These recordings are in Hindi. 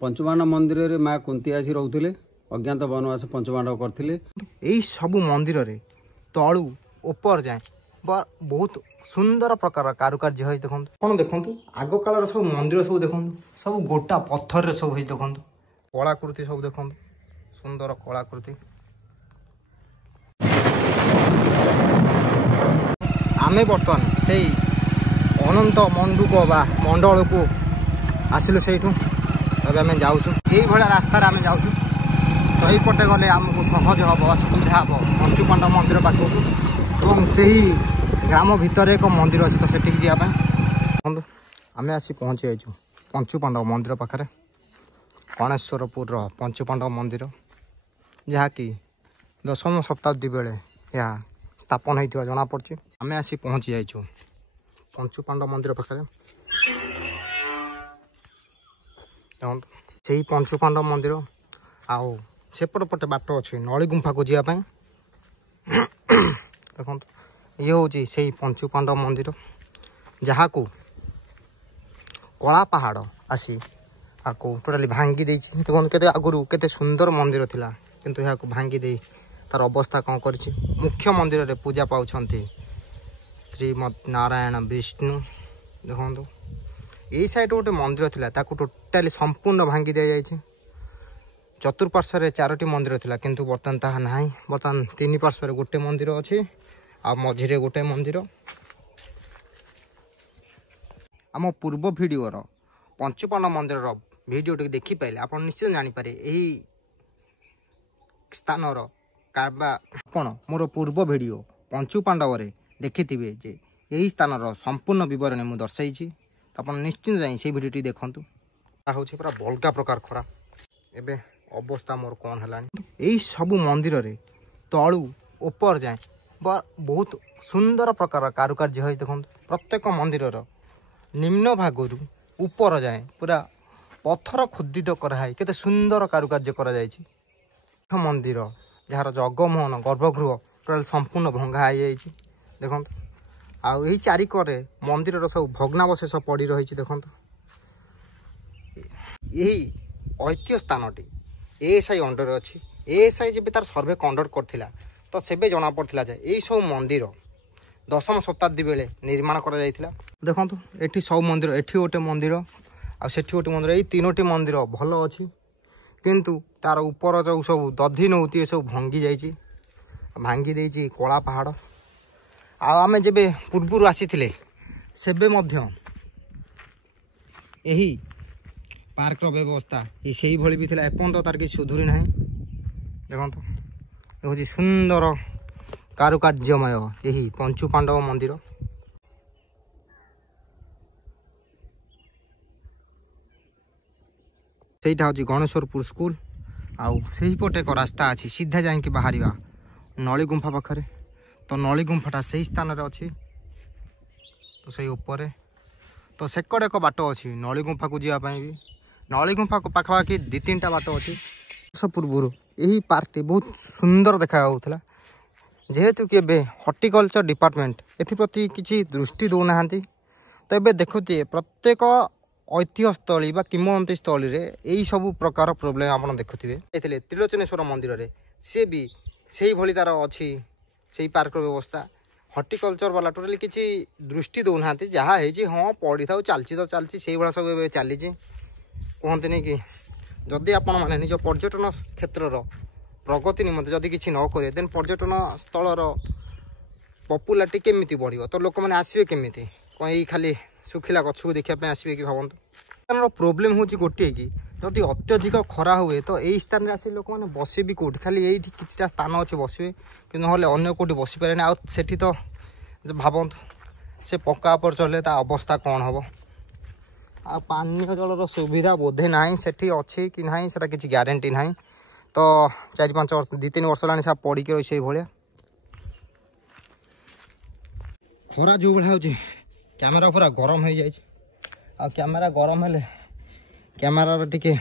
पंचपांडव मंदिर रे माँ कुंती आसी रोते अज्ञात वनवास पंचपांडव करते। यही सब मंदिर रे तलू ऊपर जाए बहुत सुंदर प्रकार कारुकार्य है। देखो कौन देखु आग काल सब मंदिर सब देखु सब गोटा पत्थर रे सब देखु कलाकृति सब देखु सुंदर कलाकृति। आमे बर्तमान से अनंत मंडूक बा मंडल को आसिलु से आम जाऊँ यही भाया रास्तार आम जाऊँ तो यहीपटे गले आमको सहज हम सुविधा हम पंचपांडव मंदिर पाखक और से ग्राम भितर एक मंदिर अच्छी तो सेठी जावाई आम आसी पहुँची जाइए पंचपांडव मंदिर पाखे गणेशपुर पंचपांडव मंदिर जहाँकि 10वीं शताब्दी बेले यह स्थापन होता जना पड़ी। आम आसी पहुँची जाइए पंचपांडव मंदिर पाखे से पंचपांडव मंदिर आउ सेपट पटे बाट अच्छे नली गुंफा को जावाई। देखो ये हूँ से पंचपांडव मंदिर जहाँ को कला पहाड़ आसी आपको टोटाली भांगी देछि। देखो केते आगुरु केते सुंदर मंदिर थिला किंतु यहाँ को भांगी दे तार अवस्था कौन कर मुख्य मंदिर रे पूजा पाउछंती श्रीमद नारायण विष्णु। देखो यही साइड गोटे मंदिर थिला ताकू टोटाली संपूर्ण भांगी दि जाइए। चतुर्पार्श्व 4टी मंदिर थिला किंतु बर्तमान ताहा नाही। बर्तमान 3 पार्श्व गोटे मंदिर अच्छी आ मझिरे गोटे मंदिर। आम पूर्व भिडियोर पंचपांडव मंदिर भिडियो टी देखी पाइले आप निश्चित जानीपारे यही स्थानर आपण मोर पूर्व भिडियो पंचपांडव देखि जे यही स्थानर संपूर्ण विवरणी मुझे दर्शाई आप निश्चित जाए से भिडियो देखूँ हूँ पूरा बलगा प्रकार खरा एबे अवस्था मोर कौन है। यही सब मंदिर रे तलू ऊपर जाए बहुत सुंदर प्रकार कारुकार्य है। देखो प्रत्येक मंदिर निम्न भागरू ऊपर जाए पूरा पत्थर खुदित कराई केते सुंदर कारुकार्य करा जायछि। मंदिर जार जगमोहन गर्भगृह टोटाल संपूर्ण भंगा हो जाए। देखो आउ यही चारिकरे मंदिर सब भग्नावशेष पड़ रही। देखो यही ऐतिह्य स्थानटी एएसआई अंडर अच्छी एएसआई जब तार सर्वे कंडक्ट करथिला तो सेबे जना पड़थिला जे यही सब मंदिर 10वीं शताब्दी बेले निर्माण करा जायथिला। देखंतु एठी सब मंदिर एठी गोटे मंदिर आ सेठी गोटे मंदिर यही 3टी मंदिर भल अच्छी किंतु तार ऊपर जो सब दधि नौती सब भांगी जाइए भांगी देछि कला पहाड़। आम जब पूर्व आसी सेबे मध्य यही पार्क व्यवस्था ये भली भी थिला एपंत तार किसी सुधुरी ना। देखो हूँ सुंदर कारुकार्यमय यही पंचपांडव मंदिर। सेटा हूँ गणेशपुर स्कूल आउ से पटे एक रास्ता अच्छी सीधा जाकि बाहर नली गुंफा पाखे तो नली गुंफाटा से स्थान अच्छी तो से ऊपर तो सेकड़ एक बाट अच्छी नली गुंफा को जावाई भी नली गुंफा को पाखापाखि 2-3टा बाट अच्छी। वर्ष पूर्व यही पार्कटी बहुत सुंदर देखा जेहेतु कि हॉर्टिकल्चर डिपार्टमेंट एप्रति किसी दृष्टि दौना तो ये देखुए प्रत्येक ऐतिह्य स्थली किंवदंती स्थली रे यही सब प्रकार प्रोब्लेम आप देखुए। त्रिलोचनेश्वर मंदिर रे सी भी से भली तार अच्छी से पार्क व्यवस्था हॉर्टिकल्चर वाला टोटाली किसी दृष्टि दौना जहाँ है हाँ पढ़ी था चलती तो चलती से भाया सब चली कहते कि जदि आपण मैंने निज पर्यटन क्षेत्र प्रगति निमंते जदि किसी न करे देन पर्यटन स्थलर पपुलारिटी केमिति बढ़िबो तो लोक मैंने आसवे केमिति कहीं खाली सुखिला गछ को देखा आसवे कि भावतु प्रोब्लेम हूँ गोटे कि जदि अत्यधिक खरा हुए तो यही स्थान में आसी लोक मैंने बसे भी कौट खाली यही किसी स्थान अच्छे बसवे कि अन्य कौटी बस पारे आठी तो भावतु से पक्का पर चले ता अवस्था कौन हम आ पानी जलर सुविधा बोधे ना सेठी अच्छी कि ना से किसी ग्यारंटी ना तो 4-5 वर्ष 2-3 वर्ष लानी सब पड़ी रही से भाया खरा जो भाया हो कैमेरा पूरा गरम हो जाए आ कैमेरा गरम हेले कैमेरार टिके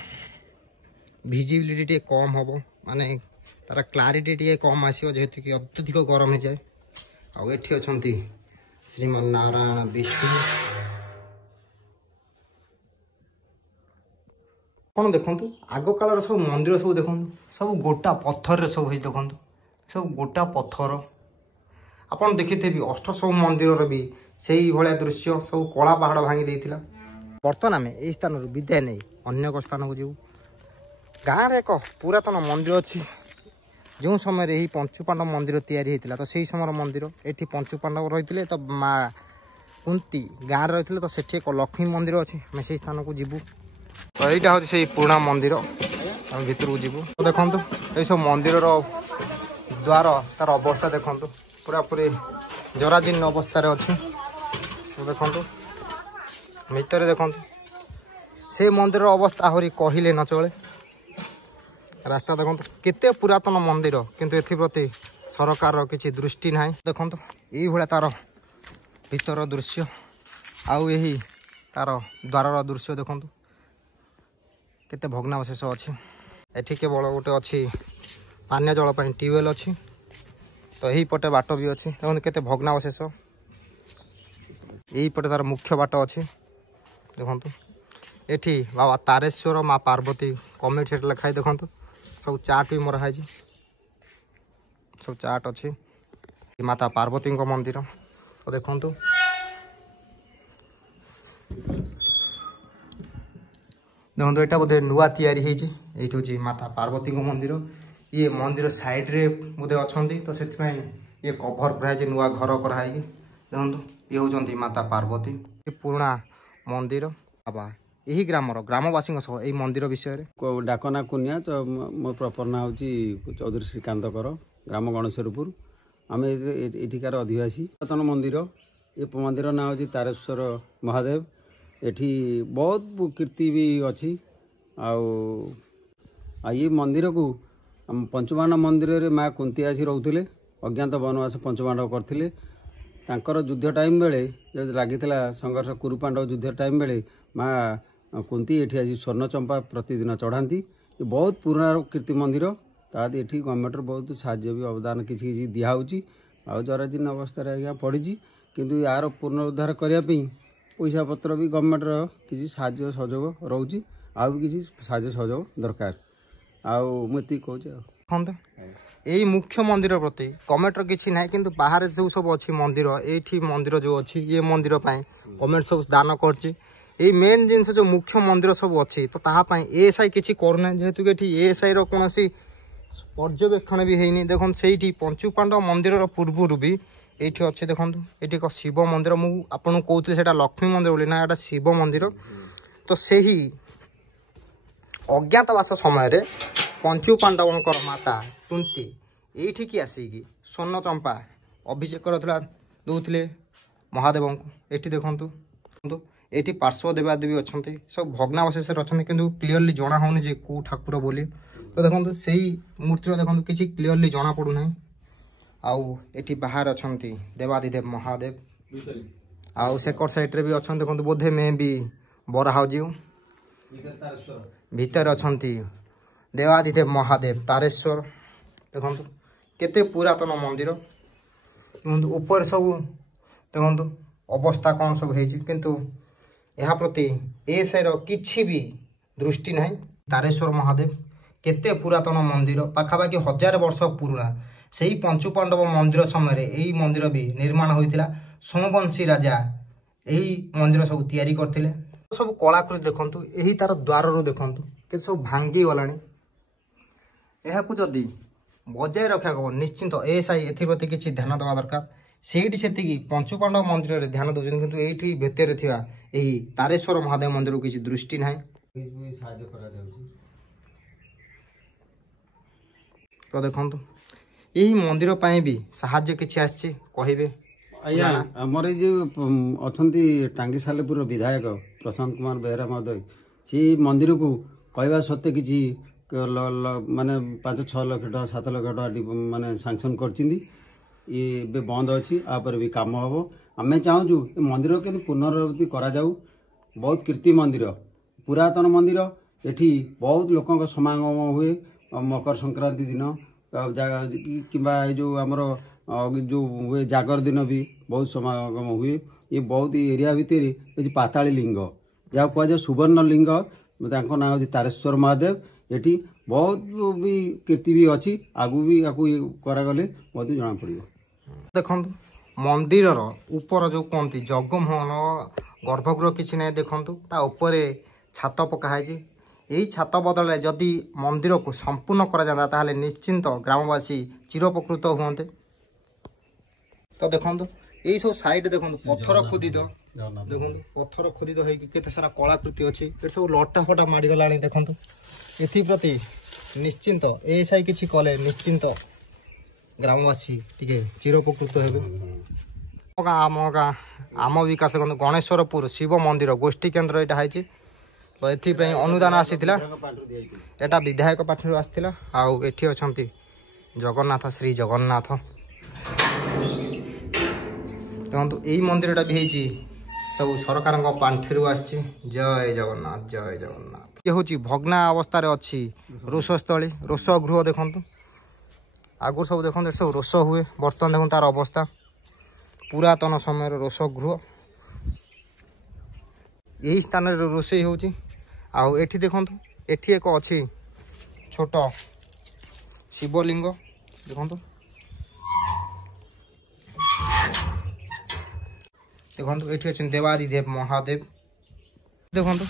विजिबिलिटी टे कम हम माने तार क्लारिटी टे कम आसो जेहेतु कि अत्यधिक गरम हो जाए। आउ एठी अछंती श्रीमन नारायण विष्णु कौन देखु आग कालर सब मंदिर सब देखु सब गोटा पत्थर सब हो देखु सब गोटा पत्थर आपन देखिथे भी अष्ट सब मंदिर भी से ही भाया दृश्य सब कला पहाड़ भांगी देता। बर्तमान आम यही स्थान विदाय नहीं अन्य एक स्थान को जीव गाँव एक पुरातन मंदिर अच्छी जो समय यही पंचुपांडव मंदिर तैयारी होता तो सही समय मंदिर ये पंचुपांडव रही तो माँ कुंती गाँव रही तो सेठी एक लक्ष्मी मंदिर अच्छी आम से स्थान को जीवु तो यहाँ हूँ से पुराणा मंदिर आम भर को जीवु तो देखो ये सब मंदिर द्वार तार अवस्था देखु पूरा पूरी जराजीर्ण अवस्था अच्छी तो देखो भीतर देखु से मंदिर अवस्था आहरी कहले न चले रास्ता देखो केते पुरातन मंदिर किंतु एप्रति सरकार किसी दृष्टि ना देखो ये तार भीतर दृश्य आउ यही तार द्वार दृश्य देखु केते भग्नावशेष अच्छी एठी केवल गोटे अच्छी पानीय जल ट्यूबवेल अच्छी तो यही पटे बाट भी अच्छी देखो केते भग्नावशेष यही पटे तार मुख्य बाट अच्छी देखु एठी बाबा तारेश्वर माँ पार्वती कमेटी से लिखाई देखु सब चार्ट भी मराई सब चार्ट अच्छी माता पार्वती मंदिर तो देखु देखो यहाँ बोधे नुआ तैयारी माता पार्वती मंदिर ये मंदिर साइड रे बोधे अच्छा तो से ये कभर कराई नुआ घर कराई देखो ये हूँ माता पार्वती पुराणा मंदिर बाबा यही ग्रामवासी यही मंदिर विषय डाकना कुनिया तो मो प्रपर ना हूँ चौधरी श्रीकांत कर ग्राम गणेशपुर आम एठिकार अधिवासी पुरातन मंदिर ये मंदिर ना हूँ तारेश्वर महादेव एठी बहुत कीर्ति भी अच्छी ये मंदिर को पंचपांडव मंदिर रे माँ कुंती आसी रोते अज्ञात वनवास पंचपांडव करते युद्ध टाइम बेले लगी संघर्ष कुरुपांडव युद्ध टाइम बेले माँ कुंती एठी आज स्वर्ण चंपा प्रतिदिन चढ़ाती ये बहुत पुराना कीर्ति मंदिर ताद ये गवर्नमेंट बहुत साहाय्य भी अवदान किसी दिखाऊँगी आ जराजीर्ण अवस्था आज्ञा पड़ी किंतु यार पुनरुद्धार करने पैसा पत्र भी गवर्नमेंट किसी साहाय्य सहयोग रोचे भी किसी साहाय्य सहयोग दरकार आती कहूँ यही मुख्य मंदिर प्रति गवर्नमेंट किसी ना कि बाहर जो सब अच्छी मंदिर ये मंदिर जो अच्छी ये मंदिर गवर्नमेंट सब दान कर मेन जिनस जो मुख्य मंदिर सब अच्छी तो तापाई एएसआई किसी करना जेहेतु कि एएसआई कौन पर्यवेक्षण भी है देखो से पंचुपांडव मंदिर पूर्वर भी ये अच्छे देखो ये एक शिव मंदिर मुझे कहते हैं लक्ष्मी मंदिर बोली ना यहाँ शिव मंदिर तो से ही अज्ञातवास समय पंचुपांडव माता कुंती ये आसिकी स्वर्ण चंपा अभिषेक दौले महादेव को ये देखु ये पार्श्व देवादेवी अच्छा सब भग्नावशेष अच्छा कि क्लीयरली जना होनी जे कौ ठाकुर बोली तो देखो से मूर्ति देखो किसी क्लीयरली जना पड़ूना आउ ये बाहर अच्छा देवादिदेव महादेव आउ सेकर साइड भी अच्छा देखो बोधे में भी बराहाजी भीतर अच्छा देवादिदेव महादेव तारेश्वर देखो केते पुरातन मंदिर ऊपर सब देखो अवस्था कौन सब है किंतु यहाँ प्रति एएसआई किसी भी दृष्टि ना तारेश्वर महादेव केते पुरातन मंदिर पाखापाखि 1000 वर्ष पुराना से ही पंचुपांडव मंदिर समय यही मंदिर भी निर्माण होता सोमवंशी राजा यही मंदिर सब तैयारी करते सब कलाकृति देखु यही तार द्वार देखु के सब भांगी गला यहाँ जदि बजाय रखा निश्चिंत एएसआई एप्रति किसी ध्यान देवा दरकार से पंचुपांडव मंदिर में ध्यान दौरान किंतु ये भितर यही तारेश्वर महादेव मंदिर को किसी दृष्टि ना तो देखो यही मंदिर भी साहाय्य किसी आसचे कहे आज्ञा आमर ये अच्छा टांगी सालेपुर विधायक प्रशांत कुमार बेहरा महोदय से मंदिर को कहवा सत्ते किसी माने 5-6 लाख टका 7 लाख टका माने सांक्शन कर ये बंद अच्छी आपर भी कम हम आम चाहूँ ये मंदिर के पुनरावृत्ति करा जाऊ बहुत कीर्ति मंदिर पुरातन मंदिर एठी बहुत लोकों समागम हुए मकर संक्रांति दिन कि जो आमर जो हुए जागर दिन भी बहुत समागम हुए ये बहुत एरिया भितर ये पाताली लिंग जहाँ कहुए सुवर्ण लिंग ତାଙ୍କ ନାଁ ହେଉଛି ତାରେଶ୍ୱର ମହାଦେବ। ଏଠି ବହୁତ ବି କୀର୍ତ୍ତି ବି ଅଛି, ଆଗକୁ ବି ଆକୁ କରାଗଲେ ମଧ୍ୟ ଜଣାପଡ଼ିବ। ଦେଖନ୍ତୁ ମନ୍ଦିରର ଉପର ଯେଉଁ କୁହନ୍ତି ଜଗମୋହନ ଗର୍ଭଗୃହ କିଛି ନାହିଁ, ଦେଖନ୍ତୁ ତା ଉପରେ ଛାତ ପକା ହେଇଛି। ଏହି ଛାତ ବଦଳରେ ଯଦି ମନ୍ଦିରକୁ ସମ୍ପୂର୍ଣ୍ଣ କରାଯାନ୍ତା ତାହେଲେ ନିଶ୍ଚିନ୍ତ ଗ୍ରାମବାସୀ ଚିରୋପକୃତ ହୁଅନ୍ତେ। ତ ଦେଖନ୍ତୁ ଏଇ ସବୁ ସାଇଡ୍ ଦେଖନ୍ତୁ ପଥର ଖୋଦିତ, ଦେଖନ୍ତୁ ପଥର ଖୋଦିତ ହେଇକି କେତେ ସାରା କଳାକୃତି ଅଛି। ଏଠି ସବୁ ଲଟା ଫଟା ମାଡ଼ିଗଲାଣି। ଦେଖନ୍ତୁ ଏଥିପ୍ରତି ନିଶ୍ଚିନ୍ତ ଏ ସାଇ କିଛି କଲେ ନିଶ୍ଚିନ୍ତ ଗ୍ରାମବାସୀ ଟିକେ ଚିରୋପକୃତ ହେବେ। ଆମ ବିକାଶ ଦେଖନ୍ତୁ ଗଣେଶ୍ୱରପୁର ଶିବ ମନ୍ଦିର ଗୋଷ୍ଠୀ କେନ୍ଦ୍ର ଏଇଟା ହେଇଛି। ତ ଏଥିପାଇଁ ଅନୁଦାନ ଆସିଥିଲା, ଏଇଟା ବିଧାୟକ ପାଖରୁ ଆସିଥିଲା। ଆଉ ଏଠି ଅଛନ୍ତି ଜଗନ୍ନାଥ, ଶ୍ରୀ ଜଗନ୍ନାଥ। ଦେଖନ୍ତୁ ଏଇ ମନ୍ଦିରଟା ବି ହେଇଛି ସବୁ ସରକାରଙ୍କ ପାଣ୍ଠିରୁ ଆସିଛି। ଜୟ ଜଗନ୍ନାଥ, ଜୟ ଜଗନ୍ନାଥ। ଇଏ ହେଉଛି ଭଗ୍ନା ଅବସ୍ଥାରେ ଅଛି ରୋଷସ୍ଥଳୀ, ରୋଷ ଗୃହ। ଦେଖନ୍ତୁ ଆଗରୁ ସବୁ ଦେଖନ୍ତୁ ଏଠି ସବୁ ରୋଷ ହୁଏ, ବର୍ତ୍ତମାନ ଦେଖନ୍ତୁ ତାର ଅବସ୍ଥା। ପୁରାତନ ସମୟର ରୋଷ ଗୃହ, ଏହି ସ୍ଥାନରେ ରୋଷେଇ ହେଉଛି। ଆଉ ଏଠି ଦେଖନ୍ତୁ ଏଠି ଏକ ଅଛି ଛୋଟ ଶିବଲିଙ୍ଗ। ଦେଖନ୍ତୁ ଦେଖନ୍ତୁ ଏଠି ଅଛନ୍ତି ଦେବାଦିଦେବ ମହାଦେବ। ଦେଖନ୍ତୁ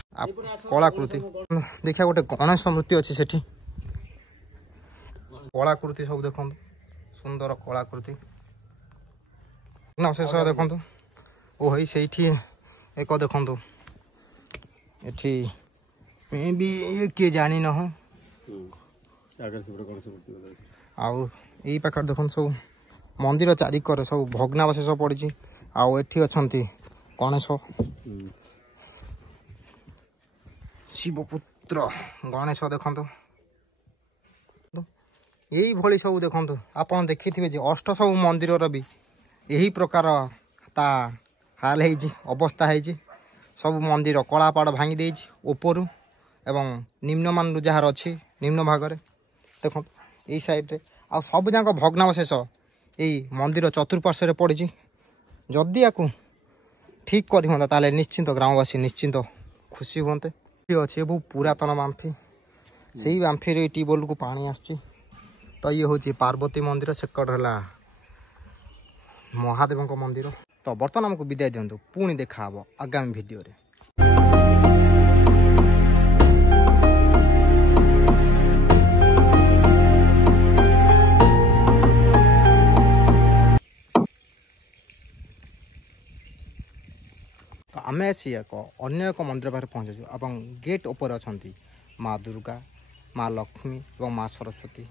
କଳାକୃତି ଦେଖିବା, ଗୋଟେ ଗଣେଶ ମୂର୍ତ୍ତି ଅଛି ସେଠି। କଳାକୃତି ସବୁ ଦେଖନ୍ତୁ, ସୁନ୍ଦର କଳାକୃତି। ଶେଷ ଦେଖନ୍ତୁ ଓ ହେଇ ସେଇଠି ଏକ ଦେଖନ୍ତୁ ଏଠି ବି କିଏ ଜାଣିନାହୁଁ। ଆଉ ଏଇ ପାଖରେ ଦେଖନ୍ତୁ ସବୁ ମନ୍ଦିର ଚାରିକରେ ସବୁ ଭଗ୍ନାବଶେଷ ପଡ଼ିଛି। ଆଉ ଏଠି ଅଛନ୍ତି ଗଣେଶ, ଶିବପୁତ୍ର ଗଣେଶ। ଦେଖନ୍ତୁ ଏଇଭଳି ସବୁ ଦେଖନ୍ତୁ ଆପଣ ଦେଖିଥିବେ ଯେ ଅଷ୍ଟ ସବୁ ମନ୍ଦିରର ବି ଏହି ପ୍ରକାର ତା ହାଲ ହେଇଛି, ଅବସ୍ଥା ହେଇଛି। ସବୁ ମନ୍ଦିର କଳାପାଡ଼ ଭାଙ୍ଗି ଦେଇଛି ଉପରୁ ଏବଂ ନିମ୍ନମାନରୁ ଯାହାର ଅଛି ନିମ୍ନ ଭାଗରେ। ଦେଖନ୍ତୁ ଏଇ ସାଇଡ଼୍ରେ ଆଉ ସବୁଯାକ ଭଗ୍ନାବଶେଷ ଏଇ ମନ୍ଦିର ଚତୁଃପାର୍ଶ୍ୱରେ ପଡ଼ିଛି। ଯଦି ୟାକୁ ଠିକ୍ କରି ହୁଅନ୍ତା ତାହେଲେ ନିଶ୍ଚିନ୍ତ ଗ୍ରାମବାସୀ ନିଶ୍ଚିନ୍ତ ଖୁସି ହୁଅନ୍ତେ। ଅଛି ବହୁତ ପୁରାତନ ବାମ୍ଫି, ସେଇ ବାମ୍ଫିରେ ଏଇ ଟ୍ୟୁବୱେଲ୍କୁ ପାଣି ଆସୁଛି। ତ ଇଏ ହେଉଛି ପାର୍ବତୀ ମନ୍ଦିର, ସେକଡ଼ ହେଲା ମହାଦେବଙ୍କ ମନ୍ଦିର। ତ ବର୍ତ୍ତମାନ ଆମକୁ ବିଦାୟ ଦିଅନ୍ତୁ, ପୁଣି ଦେଖା ହେବ ଆଗାମୀ ଭିଡ଼ିଓରେ। ତ ଆମେ ଆସି ଅନ୍ୟ ଏକ ମନ୍ଦିର ପାଖରେ ପହଞ୍ଚିଛୁ ଏବଂ ଗେଟ୍ ଉପରେ ଅଛନ୍ତି ମା ଦୁର୍ଗା, ମା ଲକ୍ଷ୍ମୀ ଏବଂ ମା ସରସ୍ୱତୀ।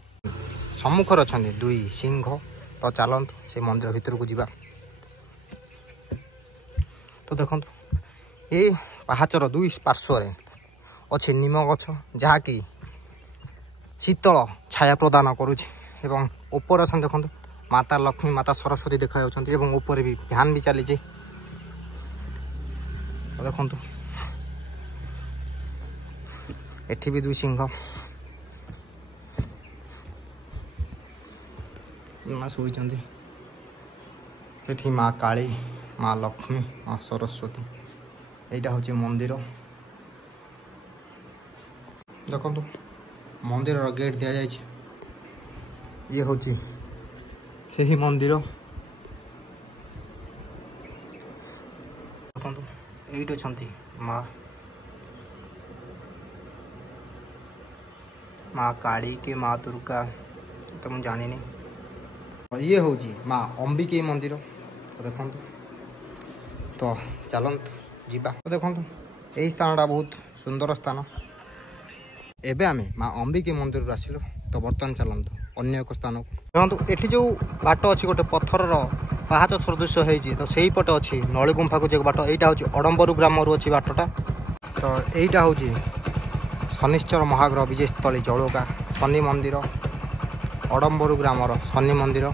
ସମ୍ମୁଖରେ ଅଛନ୍ତି ଦୁଇ ସିଂହ। ତ ଚାଲନ୍ତୁ ସେ ମନ୍ଦିର ଭିତରକୁ ଯିବା। ତ ଦେଖନ୍ତୁ ଏଇ ପାହାଚର ଦୁଇ ପାର୍ଶ୍ୱରେ ଅଛି ନିମ ଗଛ, ଯାହାକି ଶୀତଳ ଛାୟା ପ୍ରଦାନ କରୁଛି। ଏବଂ ଉପରେ ଅଛନ୍ତି ଦେଖନ୍ତୁ ମାତା ଲକ୍ଷ୍ମୀ, ମାତା ସରସ୍ୱତୀ ଦେଖାଯାଉଛନ୍ତି ଏବଂ ଉପରେ ବି ଫ୍ୟାନ୍ ବି ଚାଲିଛି। ଦେଖନ୍ତୁ ଏଠି ବି ଦୁଇ ସିଂହ ଶୋଇଛନ୍ତି। ସେଠି ମା କାଳୀ, ମା ଲକ୍ଷ୍ମୀ, ମା ସରସ୍ୱତୀ। এইটা হচ্ছে মন্দির। দেখন্তু মন্দিরর গেট দিয়া যাইছে। ইয়ে হচ্ছে সেই মন্দির। দেখন্তু এইটা অছন্তি মা মা কালী के মা दुर्गा तो मुझे जानी नहीं। ये हूँ माँ अंबिके मंदिर। देखନ୍ତୁ तो चलतु जीवा। देखो यही स्थानटा बहुत सुंदर स्थान। एबे आमे माँ अंबिके मंदिर आसिलु। तो बर्तमान चलतु अन्य एक स्थान को। देखो ये जो बाट अच्छी गोटे पत्थर पाहाच सदृश होती तो सही पटे अच्छी नली गुंफा को जो बाट यहाँ हूँ अडम्बर ग्राम अच्छी बाटटा। तो यहीटा हूँ शनिश्चर महाग्रह विजयस्थली जड़ोगा शनि मंदिर अडम्बर ग्रामर शनि मंदिर।